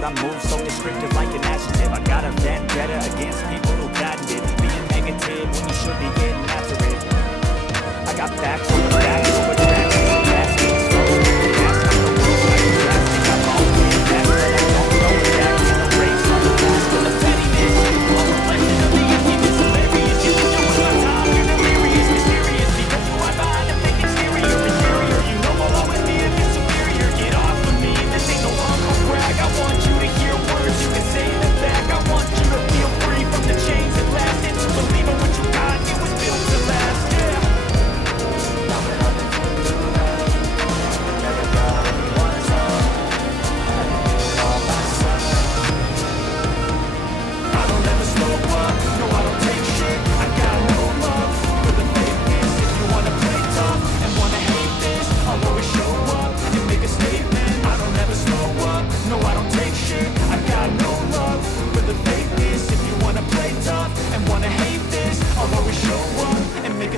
word I move so descriptive like an adjective. I got a vendetta against people who patent it, being negative when you should be getting after it. I got facts on the facts, so attracts me, gas me, slow moving, fast on the road, like a plastic. I'm all in that, but I don't know it back in the race on the past. With the pettiness, a reflection of the emptiness, hilarious. You can do it my time, you're delirious, mysterious, because you hide behind a fake exterior. Inferior, you know I'll always be a bit superior. Get off of me, this ain't no humble brag. I want you to hear words you can say in the back. I want you to feel free from the chains that last, and to believe in what you got, it was built to last, yeah.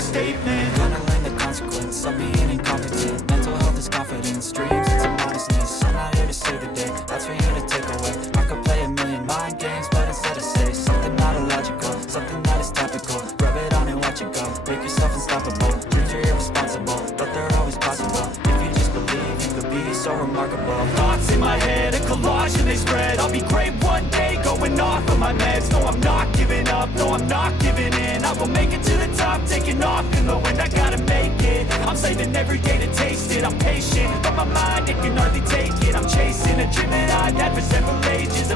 Statement. Gonna learn the consequence of being incompetent. Mental health is confidence, dreams into modestness. I'm not here to save the day, that's for you to take away. I could play a million mind games, but instead I say something not illogical, something that is topical. Rub it on and watch it go, make yourself unstoppable. Dreams are irresponsible, but they're always possible. If you just believe, you could be so remarkable. Thoughts in my head, a collage and they spread. I'll be great one day, going off of my meds. No, I'm not giving up, no, I'm not giving in. I will make it to the top, taking off in the wind, I gotta make it. I'm saving every day to taste it. I'm patient, but my mind, it can hardly take it. I'm chasing a dream that I've had for several ages.